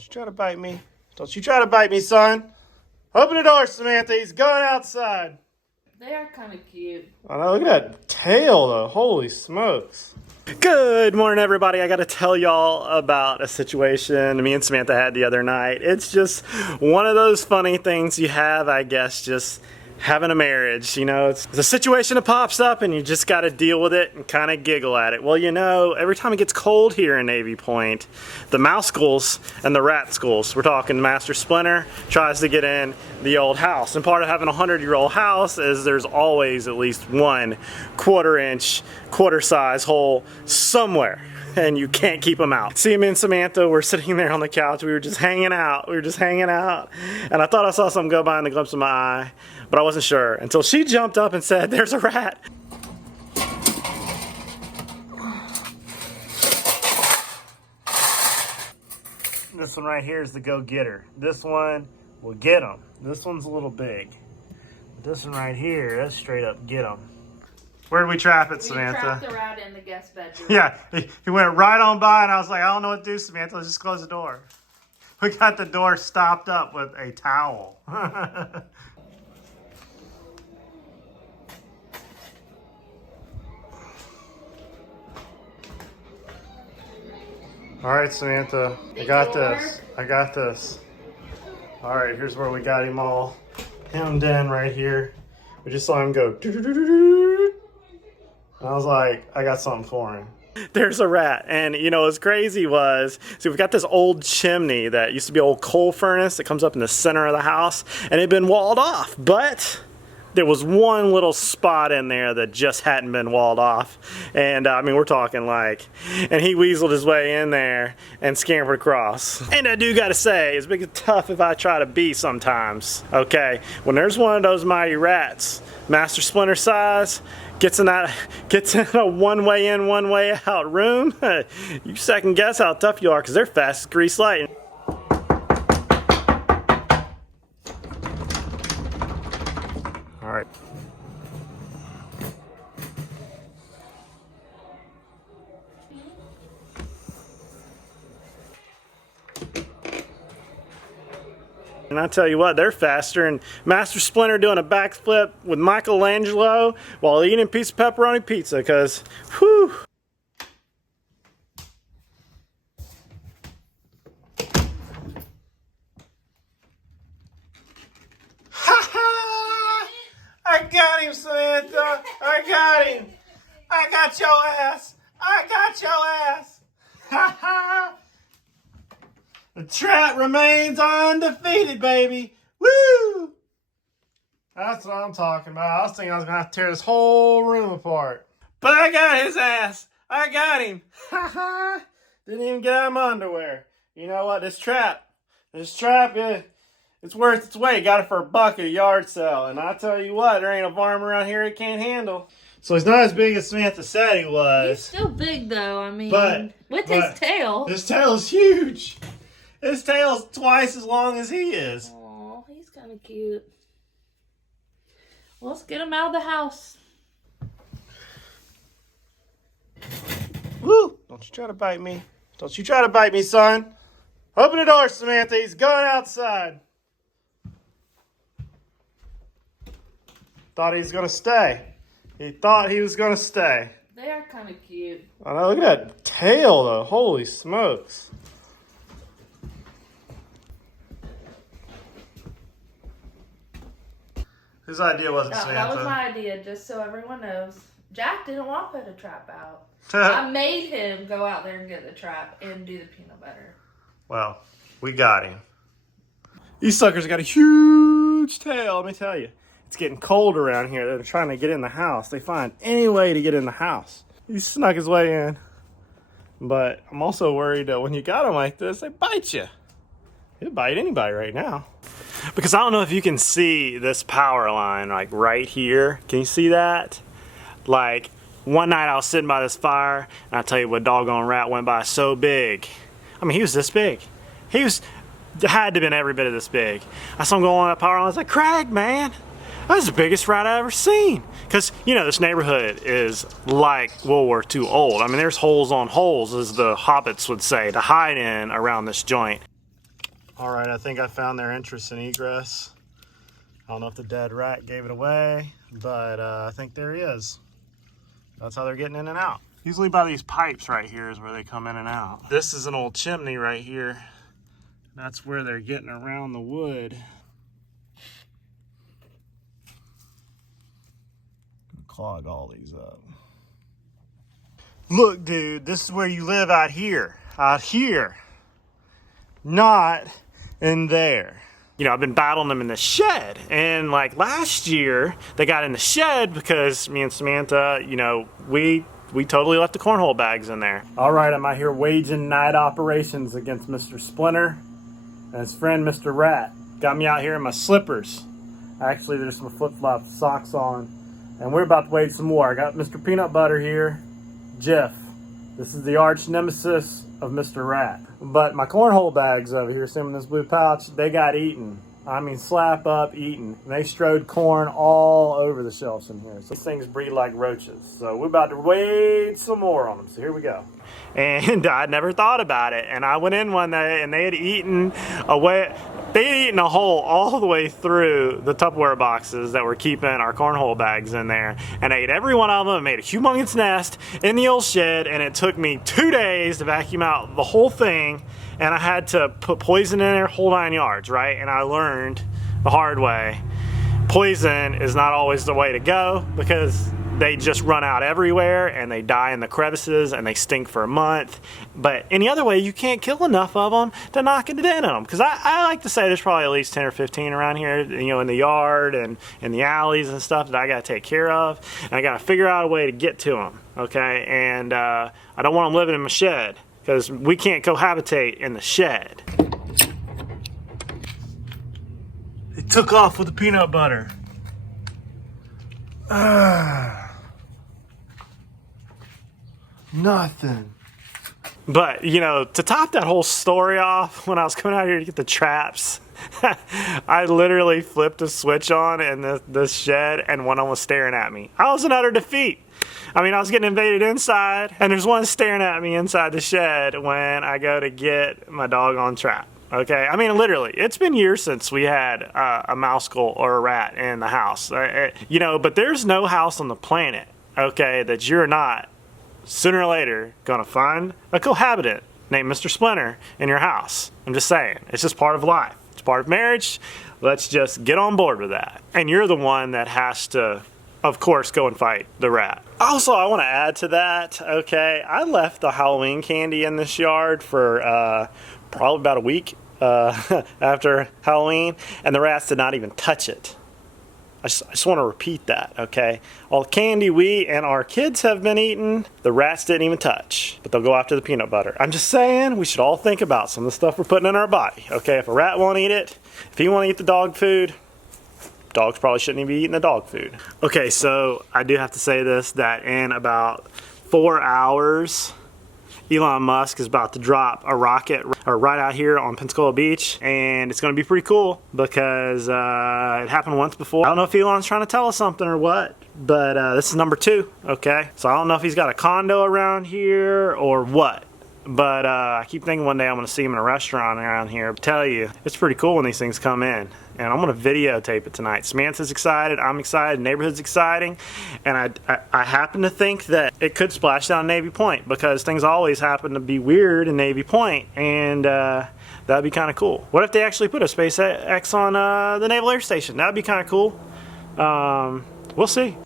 Don't you try to bite me. Don't you try to bite me, son. Open the door, Samantha. He's going outside. They are kind of cute. I know, look at that tail, though. Holy smokes. Good morning, everybody. I got to tell y'all about a situation me and Samantha had the other night. It's just one of those funny things you have, I guess, just having a marriage. You know, it's a situation that pops up and you just got to deal with it and kind of giggle at it. Well, you know, every time it gets cold here in Navy Point, the mouse schools and the rat schools, we're talking Master Splinter, tries to get in the old house. And part of having a 100-year-old house is there's always at least one quarter-inch, quarter-size hole somewhere, and you can't keep them out. See, me and Samantha were sitting there on the couch. We were just hanging out. And I thought I saw something go by in the glimpse of my eye, but I wasn't sure until she jumped up and said, "There's a rat." This one right here is the go-getter. This one will get them. This one's a little big. But this one right here, that's straight up get them. Where did we trap it, Samantha? We trapped the rat in the guest bedroom. Yeah, he went right on by, and I was like, I don't know what to do, Samantha. Let's just close the door. We got the door stopped up with a towel. All right, Samantha, I got this. I got this. All right, here's where we got him all hemmed in right here. We just saw him go. And I was like, I got something for him. There's a rat. And, you know, what's crazy was, see, we've got this old chimney that used to be an old coal furnace that comes up in the center of the house, and it had been walled off. But there was one little spot in there that just hadn't been walled off. And, I mean, we're talking like, and he weaseled his way in there and scampered across. And I do gotta say, it's big tough if I try to be sometimes, okay? When there's one of those mighty rats, Master Splinter size, gets in a one-way in, one-way out room, you second guess how tough you are, because they're fast as grease light. All right. And I tell you what, they're faster. And Master Splinter doing a backflip with Michelangelo while eating a piece of pepperoni pizza, because, whew. Ha ha! I got him, Samantha. I got him. I got your ass. I got your ass. Ha ha! The trap remains undefeated, baby. Woo! That's what I'm talking about. I was thinking I was going to have to tear this whole room apart. But I got his ass. I got him. Ha ha! Didn't even get out of my underwear. You know what? This trap, it's worth its weight. Got it for $1 at a yard sale. And I tell you what, there ain't a farm around here it can't handle. So he's not as big as Samantha said he was. He's still big, though. I mean, with his tail. His tail is huge. His tail's twice as long as he is. Aw, he's kind of cute. Well, let's get him out of the house. Woo! Don't you try to bite me. Don't you try to bite me, son. Open the door, Samantha. He's going outside. Thought he was going to stay. He thought he was going to stay. They are kind of cute. I know, look at that tail, though. Holy smokes. Whose idea was it, Samantha? That was my idea, just so everyone knows. Jack didn't want to put a trap out. I made him go out there and get the trap and do the peanut butter. Well, we got him. These suckers got a huge tail, let me tell you. It's getting cold around here. They're trying to get in the house. They find any way to get in the house. He snuck his way in. But I'm also worried that when you got them like this, they bite you. He'll bite anybody right now. Because I don't know if you can see this power line, like right here. Can you see that? Like, one night I was sitting by this fire, and I tell you what, doggone rat went by so big. I mean, he was this big. He had to have been every bit of this big. I saw him go on that power line. I was like, Craig, man, that's the biggest rat I ever seen. Because, you know, this neighborhood is like World War II old. I mean, there's holes on holes, as the hobbits would say, to hide in around this joint. All right, I think I found their entrance and egress. I don't know if the dead rat gave it away, but I think there he is. That's how they're getting in and out. Usually by these pipes right here is where they come in and out. This is an old chimney right here. That's where they're getting around the wood. Clog all these up. Look, dude, this is where you live out here. Out here. Not in there. You know, I've been battling them in the shed. And like last year, they got in the shed because me and Samantha, you know, we totally left the cornhole bags in there. All right, I'm out here waging night operations against Mr. Splinter and his friend, Mr. Rat. Got me out here in my slippers. Actually, there's some flip-flops, socks on. And we're about to wage some more. I got Mr. Peanut Butter here, Jeff. This is the arch nemesis of Mr. Rat. But my cornhole bags over here, sitting in this blue pouch, they got eaten. I mean, slap up, eaten. And they strode corn all over the shelves in here. So these things breed like roaches. So we're about to wade some more on them. So here we go. And I'd never thought about it. And I went in one day and they had eaten away. They had eaten a hole all the way through the Tupperware boxes that were keeping our cornhole bags in there. And I ate every one of them and made a humongous nest in the old shed. And it took me 2 days to vacuum out the whole thing. And I had to put poison in there, whole 9 yards, right? And I learned the hard way. Poison is not always the way to go because they just run out everywhere and they die in the crevices and they stink for a month. But any other way, you can't kill enough of them to knock it in on them. Because I like to say there's probably at least 10 or 15 around here, you know, in the yard and in the alleys and stuff that I got to take care of. And I got to figure out a way to get to them, okay? And I don't want them living in my shed because we can't cohabitate in the shed. They took off with the peanut butter. Nothing. But, you know, to top that whole story off, when I was coming out here to get the traps, I literally flipped a switch on in the shed and one of them was staring at me. I was in utter defeat. I mean, I was getting invaded inside and there's one staring at me inside the shed when I go to get my doggone trap. Okay, I mean, literally, it's been years since we had a mouse skull or a rat in the house. You know, but there's no house on the planet, okay, that you're not sooner or later gonna find a cohabitant named Mr. Splinter in your house. I'm just saying, it's just part of life. It's part of marriage. Let's just get on board with that. And you're the one that has to, of course, go and fight the rat. Also, I want to add to that, okay, I left the Halloween candy in this yard for probably about a week after Halloween, and the rats did not even touch it. I just want to repeat that, okay? All the candy we and our kids have been eating, the rats didn't even touch, but they'll go after the peanut butter. I'm just saying, we should all think about some of the stuff we're putting in our body, okay? If a rat won't eat it, if he won't eat the dog food, dogs probably shouldn't even be eating the dog food. Okay, so I do have to say this, that in about 4 hours, Elon Musk is about to drop a rocket right out here on Pensacola Beach, and it's going to be pretty cool because it happened once before. I don't know if Elon's trying to tell us something or what, but this is number 2, okay? So I don't know if he's got a condo around here or what, but I keep thinking one day I'm going to see him in a restaurant around here. I tell you, it's pretty cool when these things come in. And I'm going to videotape it tonight. Samantha's excited, I'm excited, neighborhood's exciting, and I happen to think that it could splash down Navy Point because things always happen to be weird in Navy Point, and that'd be kind of cool. What if they actually put a SpaceX on the Naval Air Station? That'd be kind of cool. We'll see.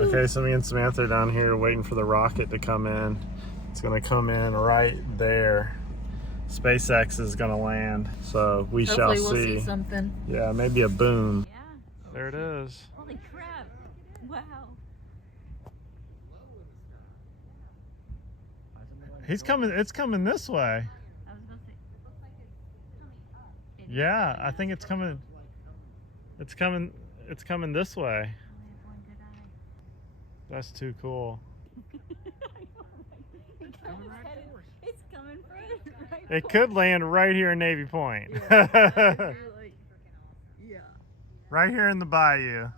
Okay, so me and Samantha are down here waiting for the rocket to come in. It's gonna come in right there. SpaceX is gonna land, so we shall see. Hopefully we'll see something. Yeah, maybe a boom. Yeah. There it is. Holy crap. Wow. He's coming, it's coming this way. I was about to say, it looks like it's coming up. Yeah, I think it's coming, it's coming this way. That's too cool. It's coming right. It could land right here in Navy Point. Yeah. Right here in the bayou.